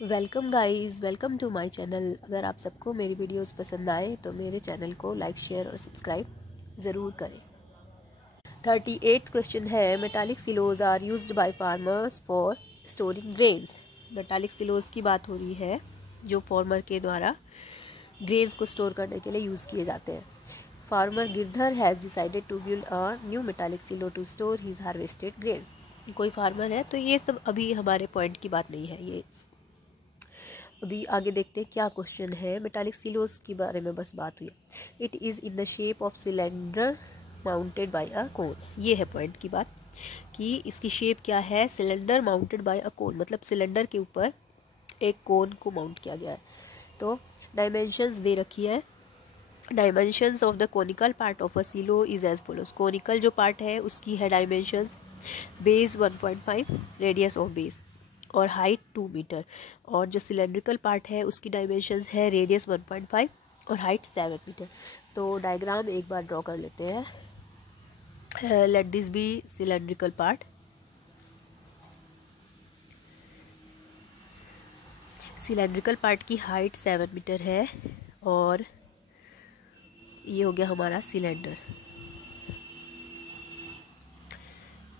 Welcome guys, welcome to my channel. अगर आप सबको मेरी वीडियोस पसंद आए तो मेरे चैनल को लाइक, शेयर और सब्सक्राइब ज़रूर करें। 38 क्वेश्चन है, metallic silos are used by farmers for storing grains. Metallic silos की बात हो रही है जो फार्मर के द्वारा ग्रेन्स को स्टोर करने के लिए यूज़ किए जाते हैं। Farmer Girdhar has decided to build a new metallic silo to store his harvested grains. कोई फार्मर है, तो ये सब अभी हमारे पॉइंट की बात नहीं है। ये अभी आगे देखते हैं क्या क्वेश्चन है। मेटालिक सिलोस के बारे में बस बात हुई। It is in the shape of cylinder mounted by a cone. ये है पॉइंट की बात कि इसकी शेप क्या है। सिलेंडर माउंटेड बाय अ कोन मतलब सिलेंडर के ऊपर एक कोन को माउंट किया गया है। तो डायमेंशंस दे रखी है। Dimensions of the conical part of a silo is as follows. Conical जो पार्ट है उसकी है dimensions, base 1.5, radius of base और हाइट 2 मीटर। और जो सिलेंड्रिकल पार्ट है उसकी डायमेंशंस है रेडियस 1.5 और हाइट 7 मीटर। तो डायग्राम एक बार ड्रॉ कर लेते हैं। Let this be cylindrical part. Cylindrical part की हाइट 7 मीटर है और ये हो गया हमारा सिलेंडर।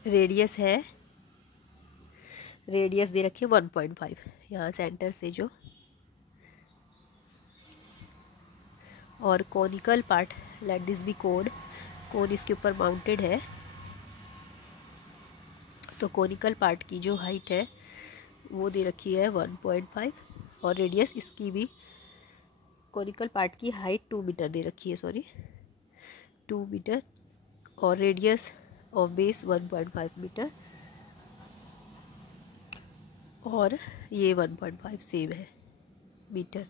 रेडियस है, रेडियस दे रखी है 1.5 यहाँ सेंटर से जो। और conical part, let this be cone. Cone इसके ऊपर माउंटेड है, तो कोनिकल पार्ट की जो हाइट है वो दे रखी है 1.5 और रेडियस इसकी भी, कोनिकल पार्ट की हाइट 2 मीटर दे रखी है, 2 मीटर और रेडियस ऑफ बेस 1.5 मीटर और ये 1.5 सेम है मीटर।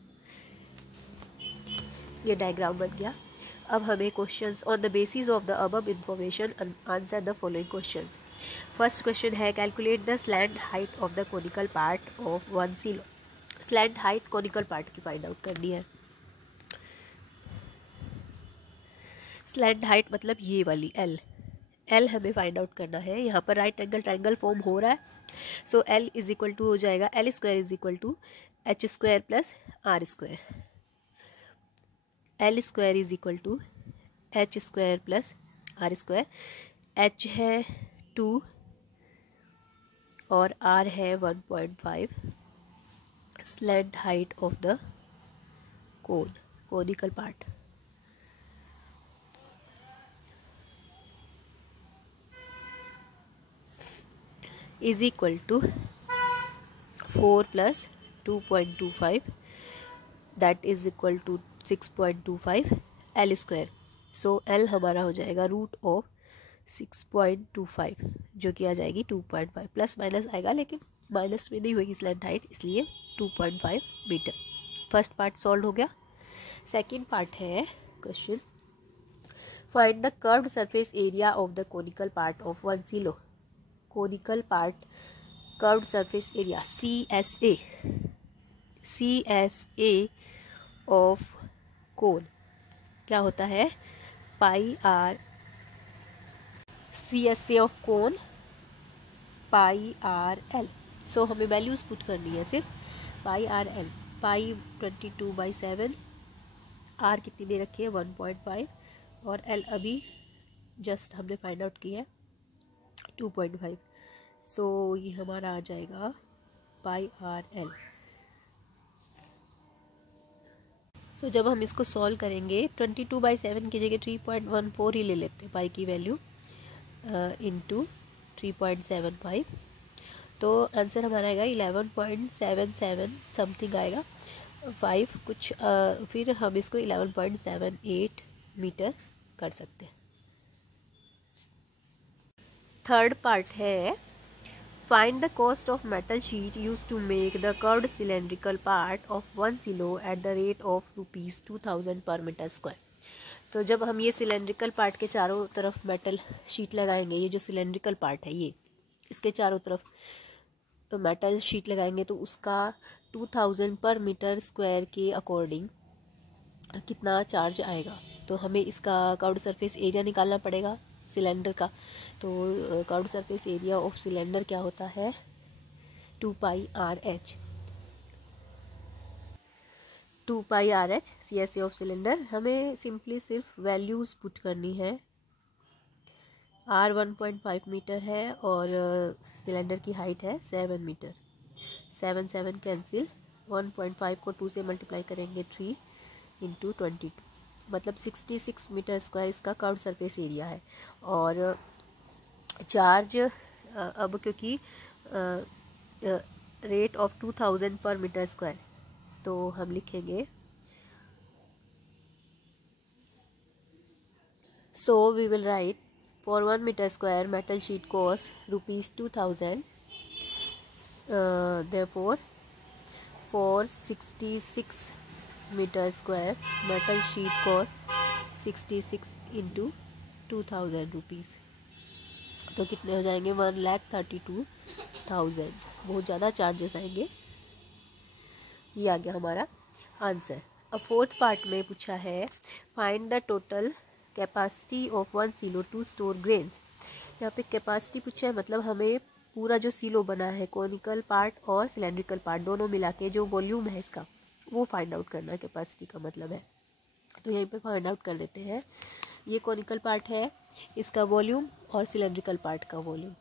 ये डायग्राम बन गया। अब हमें questions on the basis of the above information answer the following questions. First question है, calculate the slant height of the conical part of 1 silo. Slant height conical part की find out करनी है। Slant height मतलब ये वाली L हमें find out करना है। यहाँ पर राइट एंगल ट्राइंगल फॉर्म हो रहा है, so L is equal to हो जाएगा L square is equal to H square plus R square. L square is equal to H square plus R square. H है 2 और आर है 1.5। Slant height of the conical part is equal to 4 plus 2.25, that is equal to 6.25 L square। So L हमारा हो जाएगा root of 6.25 जो कि आ जाएगी 2.5। Plus minus आएगा लेकिन माइनस में नहीं होगी स्लैंट हाइट, इसलिए 2.5 मीटर। फर्स्ट पार्ट सॉल्व हो गया। सेकेंड पार्ट है question, find the curved surface area of the conical part of 1 silo. Conical part curved surface area CSA of cone क्या होता है, pi r. CSA of cone pi r l. So हमें values put करनी है सिर्फ। Pi r l, pi 22/7, r कितनी दे रखी है 1.5 और एल अभी जस्ट हमने फाइंड आउट किया है 2.5। सो ये हमारा आ जाएगा पाई आर एल। सो जब हम इसको सॉल्व करेंगे 22/7 की जगह 3.14 ही ले लेते हैं पाई की वैल्यू इंटू 3.75। तो आंसर हमारा आएगा 11.77 समथिंग आएगा 5 कुछ। फिर हम इसको 11.78 मीटर कर सकते हैं। थर्ड पार्ट है, find the cost of metal sheet use to make the curved cylindrical part of 1 silo at the rate of ₹2000 per metre square. तो जब हम ये सिलेंड्रिकल पार्ट के चारों तरफ मेटल शीट लगाएंगे, ये जो सिलेंड्रिकल पार्ट है ये, इसके चारों तरफ तो मेटल शीट लगाएंगे तो उसका 2000 पर मीटर स्क्वायर के अकॉर्डिंग कितना चार्ज आएगा। तो हमें इसका कर्व्ड सरफेस एरिया निकालना पड़ेगा सिलेंडर का। तो curved surface area of cylinder क्या होता है 2πRH। 2 pi R H CSA of cylinder. हमें सिंपली सिर्फ वैल्यूज़ पुट करनी है। R 1.5 मीटर है और सिलेंडर की हाइट है 7 मीटर। 7 7 कैंसिल, 1.5 को 2 से मल्टीप्लाई करेंगे 3 इंटू 22, मतलब 66 मीटर स्क्वायर इसका कर्व सरफेस एरिया है। और चार्ज अब क्योंकि rate of 2000 per metre square, तो हम लिखेंगे so we will write for 1 meter square metal sheet costs rupees 2000, therefore for 66 meter square metal sheet cost 66 into 2000 rupees, तो कितने हो जाएंगे 1,32,000। बहुत ज़्यादा चार्जेस आएंगे। ये आ गया हमारा आंसर। अब फोर्थ पार्ट में पूछा है find the total capacity of 1 silo to store grains. यहाँ पे कैपेसिटी पूछा है, मतलब हमें पूरा जो सिलो बना है कॉनिकल पार्ट और सिलेंड्रिकल पार्ट दोनों मिला के जो वॉल्यूम है इसका वो फाइंड आउट करना है, कैपेसिटी का मतलब है। तो यहीं पे फाइंड आउट कर देते हैं। ये कॉनिकल पार्ट है, इसका वॉल्यूम, और सिलेंड्रिकल पार्ट का वॉल्यूम।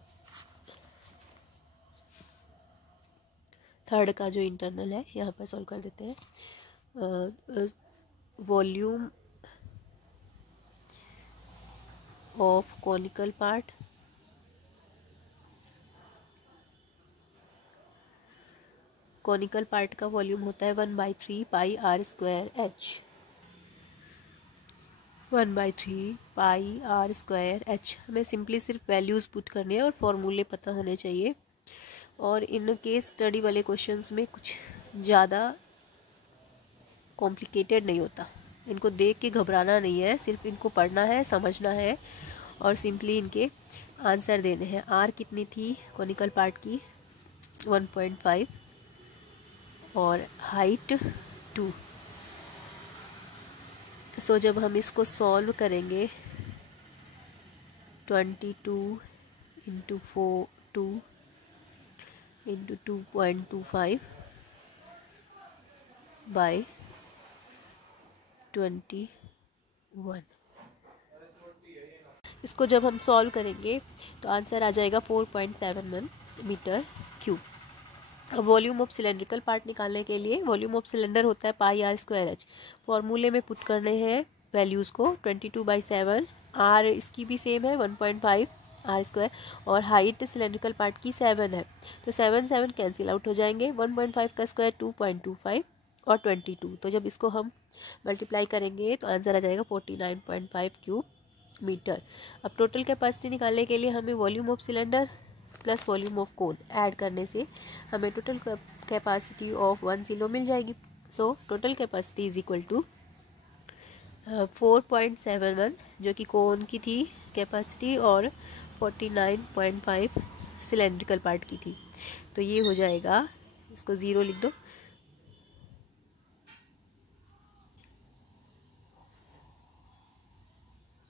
थर्ड का जो इंटरनल है यहाँ पर सॉल्व कर देते हैं। Volume of conical part conical part का वॉल्यूम होता है 1/3 pi r square h. 1/3 pi r square h. हमें सिंपली सिर्फ वैल्यूज़ पुट करनी है और फॉर्मूले पता होने चाहिए। और इन केस स्टडी वाले क्वेश्चंस में कुछ ज़्यादा कॉम्प्लिकेटेड नहीं होता। इनको देख के घबराना नहीं है, सिर्फ इनको पढ़ना है, समझना है और सिंपली इनके आंसर देने हैं। आर कितनी थी कॉनिकल पार्ट की 1.5 और हाइट 2। सो जब हम इसको सॉल्व करेंगे 22 इंटू 2 इंटू 2.25 बाई 21, इसको जब हम सॉल्व करेंगे तो आंसर आ जाएगा 4.71 मीटर क्यूब। अब वॉल्यूम ऑफ सिलेंड्रिकल पार्ट निकालने के लिए वॉल्यूम ऑफ सिलेंडर होता है पाई आर स्क्वायर एच। फॉर्मूले में पुट करने हैं वैल्यूज़ को 22/7। आर इसकी भी सेम है 1.5 आर स्क्वायर और हाइट सिलेंड्रिकल पार्ट की 7 है, तो 7 7 कैंसिल आउट हो जाएंगे। 1.5 का स्क्वायर 2.25 और 22, तो जब इसको हम मल्टीप्लाई करेंगे तो आंसर आ जाएगा 49.5 क्यूब मीटर। अब टोटल कैपेसिटी निकालने के लिए हमें volume of cylinder plus volume of cone add करने से हमें टोटल कैपेसिटी ऑफ 1 सिलो मिल जाएगी। So total capacity is equal to 4.71 जो कि कोन की थी कैपेसिटी और 49.5 सिलेंड्रिकल पार्ट की थी। तो ये हो जाएगा, इसको 0 लिख दो,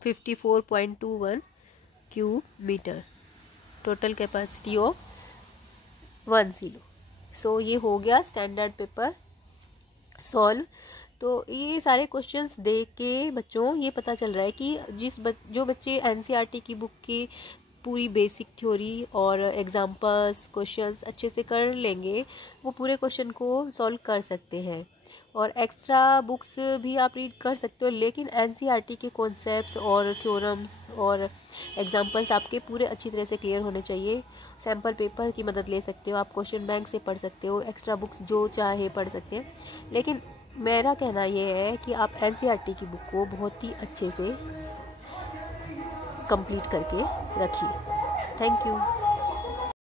54.21 cube metre total capacity of 1 silo. So ये हो गया स्टैंडर्ड पेपर सॉल्व। तो ये सारे क्वेश्चंस देख के बच्चों ये पता चल रहा है कि जो बच्चे एनसीईआरटी की बुक की पूरी बेसिक थ्योरी और एग्जाम्पल्स क्वेश्चंस अच्छे से कर लेंगे वो पूरे क्वेश्चन को सॉल्व कर सकते हैं। और एक्स्ट्रा बुक्स भी आप रीड कर सकते हो, लेकिन एनसीईआरटी के कॉन्सेप्ट्स और थ्योरम्स और एग्जाम्पल्स आपके पूरे अच्छी तरह से क्लियर होने चाहिए। सैम्पल पेपर की मदद ले सकते हो आप, क्वेश्चन बैंक से पढ़ सकते हो, एक्स्ट्रा बुक्स जो चाहे पढ़ सकते हैं, लेकिन मेरा कहना ये है कि आप एनसीईआरटी की बुक को बहुत ही अच्छे से कंप्लीट करके रखिए। Thank you.